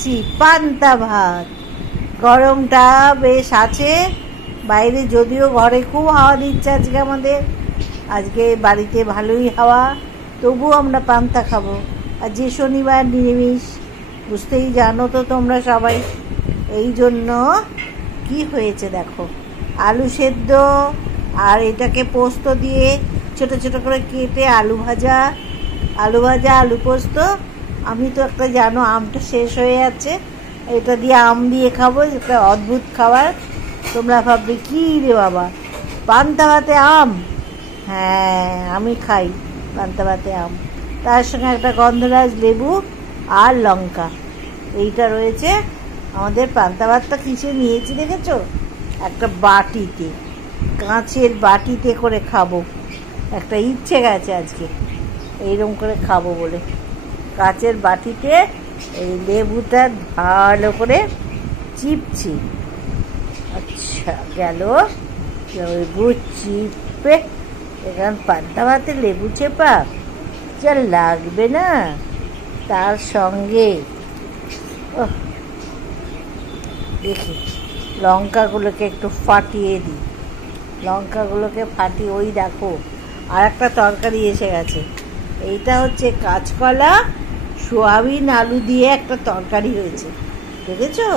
খাচ্ছি পান্তা ভাত। গরমটা বেশ আছে বাইরে, যদিও ঘরে খুব হাওয়া দিচ্ছে আজকে আমাদের, আজকে বাড়িতে ভালোই হাওয়া, তবুও আমরা পান্তা খাবো। আর যে শনিবার নিরামিষ, বুঝতেই জানো তো তোমরা সবাই। এই জন্য কি হয়েছে দেখো, আলু সেদ্ধ আর এটাকে পোস্ত দিয়ে ছোট ছোট করে কেটে আলু ভাজা, আলু পোস্ত। আমি তো একটা জানো আমটা শেষ হয়ে যাচ্ছে, এটা দিয়ে আম দিয়ে খাবো, একটা অদ্ভুত খাবার। তোমরা ভাববে কী রে বাবা, পান্তা ভাতে আম? হ্যাঁ, আমি খাই পান্তা ভাতে আম, তার সঙ্গে একটা গন্ধরাজ লেবু আর লঙ্কা। এইটা রয়েছে আমাদের। পান্তা ভাতটা কিসে নিয়েছি দেখেছো? একটা বাটিতে, কাঁচের বাটিতে করে খাবো। একটা ইচ্ছে গেছে আজকে এইরকম করে খাবো বলে, কাঁচের বাটিতে এই লেবুটা ভালো করে চিপছি। আচ্ছা গেল লেবু চিপে, এখানে পান্তা ভাতে লেবু চেপা যা লাগবে না, তার সঙ্গে দেখি লঙ্কাগুলোকে একটু ফাটিয়ে দিই, লঙ্কাগুলোকে ফাটিয়ে, ওই দেখো আর একটা তরকারি এসে গেছে। এইটা হচ্ছে কাঁচকলা সোয়াবিন আলু দিয়ে একটা তরকারি হয়েছে, দেখেছো?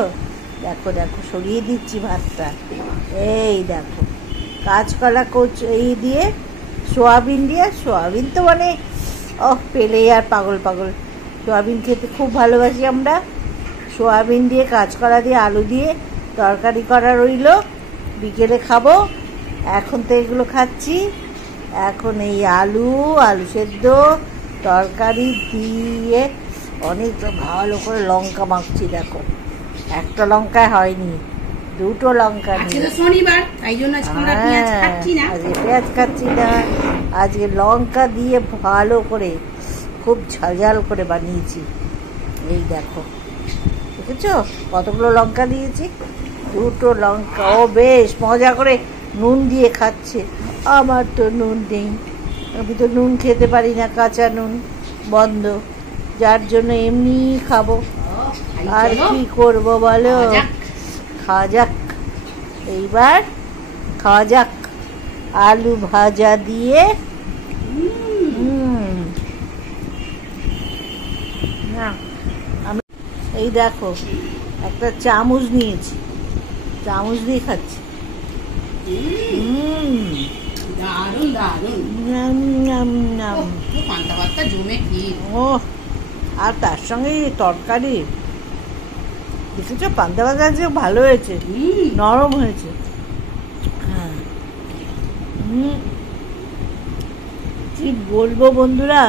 দেখো দেখো, সরিয়ে দিচ্ছি ভাতটা। এই দেখো কাঁচকলা এই দিয়ে সোয়াবিন দিয়ে, সোয়াবিন তো মানে পেলে আর পাগল পাগল, সোয়াবিন খেতে খুব ভালোবাসি আমরা। সোয়াবিন দিয়ে কাঁচকলা দিয়ে আলু দিয়ে তরকারি করা রইল, বিকেলে খাবো। এখন তো এগুলো খাচ্ছি, এখন এই আলু সেদ্ধ তরকারি দিয়ে অনেক ভালো করে লঙ্কা মাখছি। দেখো একটা লঙ্কায় হয়নি, দুটো লঙ্কা নিয়ে, আজকে পেঁয়াজ খাচ্ছি না, আজকে লঙ্কা দিয়ে ভালো করে খুব ঝাল করে বানিয়েছি। এই দেখো, দেখেছো কতগুলো লঙ্কা দিয়েছি, দুটো লঙ্কা। ও বেশ মজা করে নুন দিয়ে খাচ্ছে। আমার তো নুন নেই, আমি তো নুন খেতে পারি না, কাঁচা নুন বন্ধ, যার জন্য এমনি খাবো। আর কি করব বলো, খাওয়া যাক, এইবার খাওয়া যাক আলু ভাজা দিয়ে। আমি এই দেখো একটা চামচ নিয়েছি, চামচ দিয়ে খাচ্ছি। আর তার সঙ্গে তরকারি, দেখেছো পান্তা ভাত আজকে ভালো হয়েছে, নরম হয়েছে। হ্যাঁ, কি বলবো বন্ধুরা,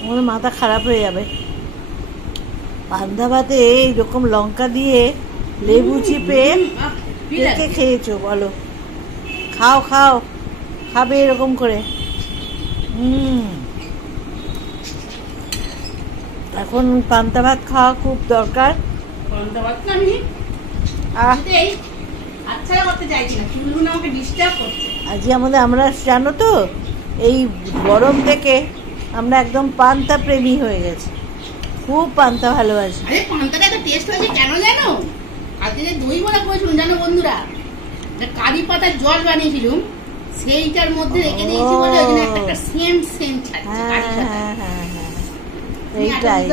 আমার মাথা খারাপ হয়ে যাবে। পান্তা ভাতে এইরকম লঙ্কা দিয়ে লেবু চিপে কে খেয়েছো বলো? খাও খাও, খাবে এরকম করে। এখন পান্তা ভাত খাওয়া খুব দরকার। আজকে আমরা জানো তো, এই গরম থেকে আমরা একদম পান্তা প্রেমী হয়ে গেছি, খুব পান্তা ভালোবাসি। পান্তাটা এত টেস্ট হয়েছে কেন জানো? আজকে যে দই বড়া করেছিলাম জানো বন্ধুরা, কারি পাতার জল বানিয়েছিলাম, সেইটার মধ্যে রেখে দিয়েছি বলে ওই জন্য একটা সেম ছাড়ছে। এইটাই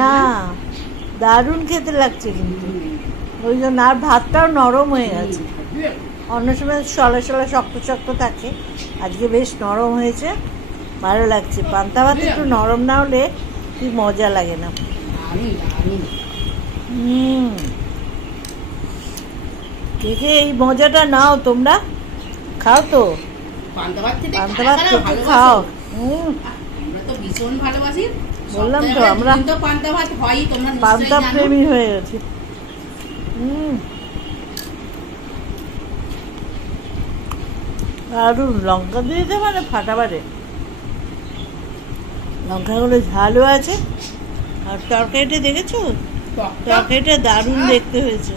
না, দারুণ খেতে লাগছে কিন্তু, ওই জন্য। আর ভাতটাও নরম হয়ে গেছে, অন্য সময় সলা শক্ত শক্ত থাকে, আজকে বেশ নরম হয়েছে, ভালো লাগছে। পান্তা ভাত একটু নরম না হলে কি মজা লাগে না। কে এই মজাটা নাও তোমরা, খাও তো পান্তা ভাত খেতে, খাও। ভীষণ ভালোবাসি, বললাম তো আমরা পান্তা প্রেমী হয়ে গেছি। দারুন লঙ্কা দিয়েছে, মানে ফাটাবারে লঙ্কাগুলো ঝালও আছে। আর তরকারিটা দেখেছো, তরকারিটা দারুণ দেখতে হয়েছে,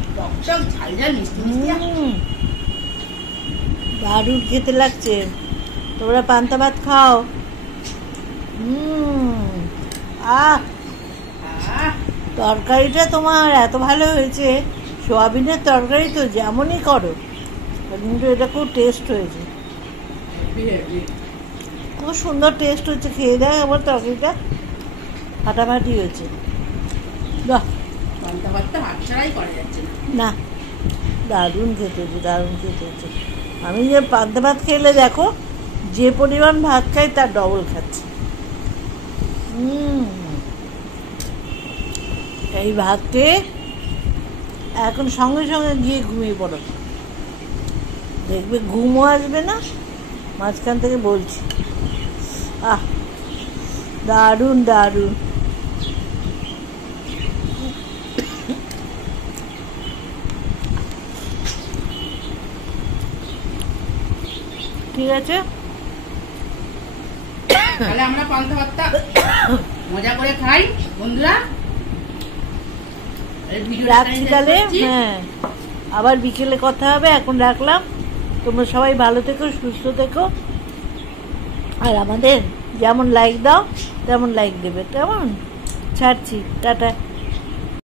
দারুণ খেতে লাগছে। তোমরা পান্তা ভাত খাও। তরকারিটা তোমার এত ভালো হয়েছে, সোয়াবিনের তরকারি তো যেমনই করো, কিন্তু এটা খুব টেস্ট হয়েছে, খুব সুন্দর টেস্ট হচ্ছে। খেয়ে দেয় আমার তরকারিটা ফাটাফাটি হয়েছে। বাহ, পান্তা ভাতটা হাত ছাড়াই করা যাচ্ছে না। না, দারুণ খেতে হচ্ছে, দারুণ খেতে হচ্ছে। আমি যে পান্তা ভাত খেলে দেখো, যে পরিমাণ ভাত খাই তার ডবল খাচ্ছি। এই ভাতকে এখন সঙ্গে সঙ্গে গিয়ে ঘুমিয়ে পড়ো, দেখবে ঘুমও আসবে না। মাঝখান থেকে বলছি, আহ দারুণ দারুণ। ঠিক আছে, তাহলে আমরা পান্তা ভাতটা মজা করে খাই বন্ধুরা। রাত্রিকালে, হ্যাঁ, আবার বিকেলে কথা হবে। এখন রাখলাম, তোমরা সবাই ভালো থেকো, সুস্থ থেকো, আর আমাদের যেমন লাইক দাও তেমন লাইক দেবে, কেমন? ছাড়ছি, টাটা।